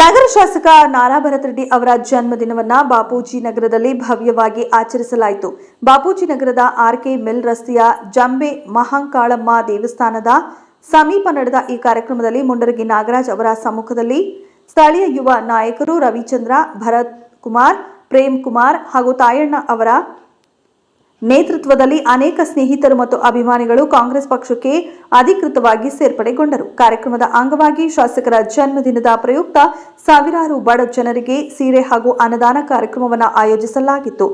ನಗರ ಶಾಸಕ ನಾರಾ ಭರತ್ ರೆಡ್ಡಿ ಅವರ ಜನ್ಮದಿನವನ್ನ ಬಾಪೂಜಿ ನಗರದಲ್ಲಿ ಭವ್ಯವಾಗಿ ಆಚರಿಸಲಾಯಿತು. ಬಾಪೂಜಿ ನಗರದ ಆರ್ಕೆ ಮಿಲ್ ರಸ್ತೆಯ ಜಂಬೆ ಮಹಾಂಕಾಳಮ್ಮ ದೇವಸ್ಥಾನದ ಸಮೀಪ ನಡೆದ ಈ ಕಾರ್ಯಕ್ರಮದಲ್ಲಿ ಮುಂಡರಗಿ ನಾಗರಾಜ್ ಅವರ ಸಮ್ಮುಖದಲ್ಲಿ ಸ್ಥಳೀಯ ಯುವ ನಾಯಕರು ರವಿಚಂದ್ರ ಭರತ್ ಕುಮಾರ್, ಪ್ರೇಮ್ ಕುಮಾರ್ ಹಾಗೂ ತಾಯಣ್ಣ ಅವರ ನೇತೃತ್ವದಲ್ಲಿ ಅನೇಕ ಸ್ನೇಹಿತರು ಮತ್ತು ಅಭಿಮಾನಿಗಳು ಕಾಂಗ್ರೆಸ್ ಪಕ್ಷಕ್ಕೆ ಅಧಿಕೃತವಾಗಿ ಸೇರ್ಪಡೆಗೊಂಡರು. ಕಾರ್ಯಕ್ರಮದ ಅಂಗವಾಗಿ ಶಾಸಕರ ಜನ್ಮದಿನದ ಪ್ರಯುಕ್ತ ಸಾವಿರಾರು ಬಡ ಜನರಿಗೆ ಸೀರೆ ಹಾಗೂ ಅನ್ನದಾನ ಕಾರ್ಯಕ್ರಮವನ್ನು ಆಯೋಜಿಸಲಾಗಿತ್ತು.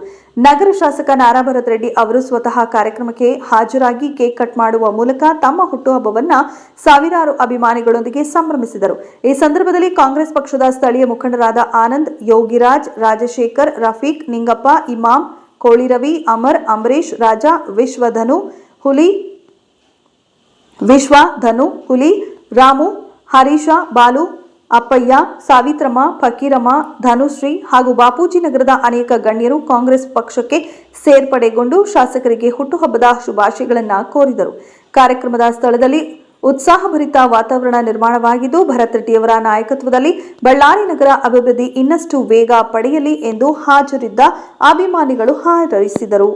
ನಗರ ಶಾಸಕ ನಾರಾಭರತ್ ರೆಡ್ಡಿ ಅವರು ಸ್ವತಃ ಕಾರ್ಯಕ್ರಮಕ್ಕೆ ಹಾಜರಾಗಿ ಕೇಕ್ ಕಟ್ ಮಾಡುವ ಮೂಲಕ ತಮ್ಮ ಹುಟ್ಟುಹಬ್ಬವನ್ನ ಸಾವಿರಾರು ಅಭಿಮಾನಿಗಳೊಂದಿಗೆ ಸಂಭ್ರಮಿಸಿದರು. ಈ ಸಂದರ್ಭದಲ್ಲಿ ಕಾಂಗ್ರೆಸ್ ಪಕ್ಷದ ಸ್ಥಳೀಯ ಮುಖಂಡರಾದ ಆನಂದ್, ಯೋಗಿರಾಜ್, ರಾಜಶೇಖರ್, ರಫೀಕ್, ನಿಂಗಪ್ಪ, ಇಮಾಮ್ ಕೋಳಿರವಿ ಅಮರ್ ಅಂಬರೀಶ್ ರಾಜ, ವಿಶ್ವಧನು, ಹುಲಿ ವಿಶ್ವ ಧನು ಹುಲಿ, ರಾಮು, ಹರೀಶ, ಬಾಲು, ಅಪ್ಪಯ್ಯ, ಸಾವಿತ್ರಮ್ಮ, ಫಕೀರಮ್ಮ, ಧನುಶ್ರೀ ಹಾಗೂ ಬಾಪೂಜಿ ನಗರದ ಅನೇಕ ಗಣ್ಯರು ಕಾಂಗ್ರೆಸ್ ಪಕ್ಷಕ್ಕೆ ಸೇರ್ಪಡೆಗೊಂಡು ಶಾಸಕರಿಗೆ ಹುಟ್ಟುಹಬ್ಬದ ಶುಭಾಶಯಗಳನ್ನು ಕೋರಿದರು. ಕಾರ್ಯಕ್ರಮದ ಸ್ಥಳದಲ್ಲಿ ಉತ್ಸಾಹಭರಿತ ವಾತಾವರಣ ನಿರ್ಮಾಣವಾಗಿದ್ದು, ಭರತ್ ರೆಡ್ಡಿಯವರ ನಾಯಕತ್ವದಲ್ಲಿ ಬಳ್ಳಾರಿ ನಗರ ಅಭಿವೃದ್ಧಿ ಇನ್ನಷ್ಟು ವೇಗ ಪಡೆಯಲಿ ಎಂದು ಹಾಜರಿದ್ದ ಅಭಿಮಾನಿಗಳು ಹಾರೈಸಿದರು.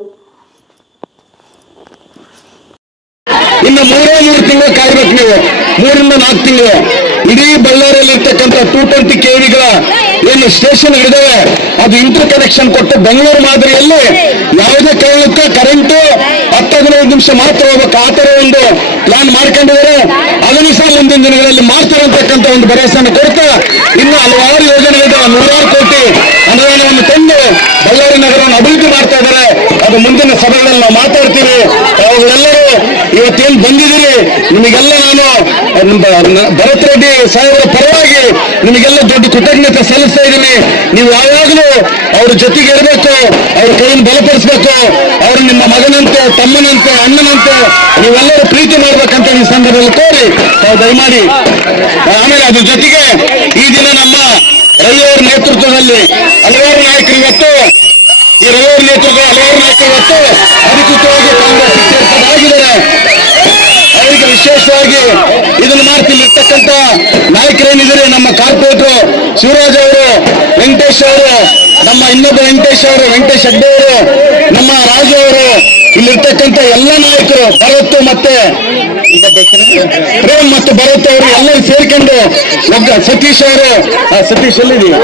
ಇನ್ನು ಮೂರೇ ಮೂರು ತಿಂಗಳು ಕಾಯ್ಬೇಕು ನೀವು. ಮೂರಿಂದ ನಾಲ್ಕು ತಿಂಗಳು. ಇಡೀ ಬಳ್ಳಾರಿಯಲ್ಲಿ ಇರ್ತಕ್ಕಂಥ ಟೂ ಟ್ವೆಂಟಿ ಕೆವಿಗಳ ಏನು ಸ್ಟೇಷನ್ ಇದಾವೆ ಅದು ಇಂಟರ್ ಕನೆಕ್ಷನ್ ಕೊಟ್ಟು ಬೆಂಗಳೂರು ಮಾದರಿಯಲ್ಲಿ ಯಾವುದೇ ಕಾರಣಕ್ಕೂ ಕರೆಂಟು ಹದಿನೈದು ನಿಮಿಷ ಮಾತ್ರ ಹೋಗ್ಬೇಕು ಆ ತರ ಒಂದು ಪ್ಲಾನ್ ಮಾಡ್ಕೊಂಡಿದ್ದಾರೆ. ಅದನ್ನು ಸಹ ಮುಂದಿನ ದಿನಗಳಲ್ಲಿ ಮಾಡ್ತಾರೆ ಅಂತಕ್ಕಂಥ ಒಂದು ಭರವಸೆಯನ್ನು ಕೊಡ್ತಾ, ಇನ್ನು ಹಲವಾರು ಯೋಜನೆ ಇದಾವೆ ನೂರಾರು ಕೋಟಿ ಅನುದಾನವನ್ನು ತಂದು ಬಳ್ಳಾರಿ ನಗರವನ್ನು ಅಭಿವೃದ್ಧಿ ಮಾಡ್ತಾ ಇದ್ದಾರೆ. ಅದು ಮುಂದಿನ ಸಭೆಗಳಲ್ಲಿ ನಾವು ಮಾತಾಡ್ತೀವಿ. ಅವರೆಲ್ಲರೂ ಇವತ್ತೇನು ನಮ್ಮ ಭರತ್ ರೆಡ್ಡಿ ಸಾಹೇಬರ ಪರವಾಗಿ ನಿಮಗೆಲ್ಲ ದೊಡ್ಡ ಕೃತಜ್ಞತೆ ಸಲ್ಲಿಸ್ತಾ ಇದ್ದೀನಿ. ನೀವು ಯಾವಾಗಲೂ ಅವ್ರ ಜೊತೆಗೆ ಇರಬೇಕು, ಅವ್ರ ಕೈಯನ್ನು ಬಲಪಡಿಸಬೇಕು, ಅವ್ರು ನಿಮ್ಮ ಮಗನಂತೆ, ತಮ್ಮನಂತೆ, ಅಣ್ಣನಂತೆ ನೀವೆಲ್ಲರೂ ಪ್ರೀತಿ ಮಾಡ್ಬೇಕಂತ ಈ ಸಂದರ್ಭದಲ್ಲಿ ಕೋರಿ ತಾವು ದಯಮಾಡಿ, ಆಮೇಲೆ ಅದ್ರ ಜೊತೆಗೆ ಈ ದಿನ ನಮ್ಮ ರೈಯವರ ನೇತೃತ್ವದಲ್ಲಿ ಹಲವಾರು ನಾಯಕರು ಇವತ್ತು, ಈ ರವಿಯವರ ನೇತೃತ್ವ ಹಲವಾರು ನಾಯಕರು ಇವತ್ತು ನಮ್ಮ ಕಾರ್ಪೊರೇಟರ್ ಶಿವರಾಜ್ ಅವರು, ವೆಂಕಟೇಶ್ ಅವರು, ನಮ್ಮ ಇನ್ನೊಬ್ಬ ವೆಂಕಟೇಶ್ ಅವರು, ವೆಂಕಟೇಶ್ ಹೆಗ್ಡೆ ಅವರು, ನಮ್ಮ ರಾಜು ಅವರು, ಇಲ್ಲಿರ್ತಕ್ಕಂಥ ಎಲ್ಲ ನಾಯಕರು ಭರತ್ ಮತ್ತೆ ಪ್ರೇಮ್ ಮತ್ತು ಭರತ್ ಅವರು ಎಲ್ಲರೂ ಸೇರ್ಕೊಂಡು ಒಬ್ಬ ಸತೀಶ್ ಅವರು. ಸತೀಶ್ ಎಲ್ಲಿದೆಯಾ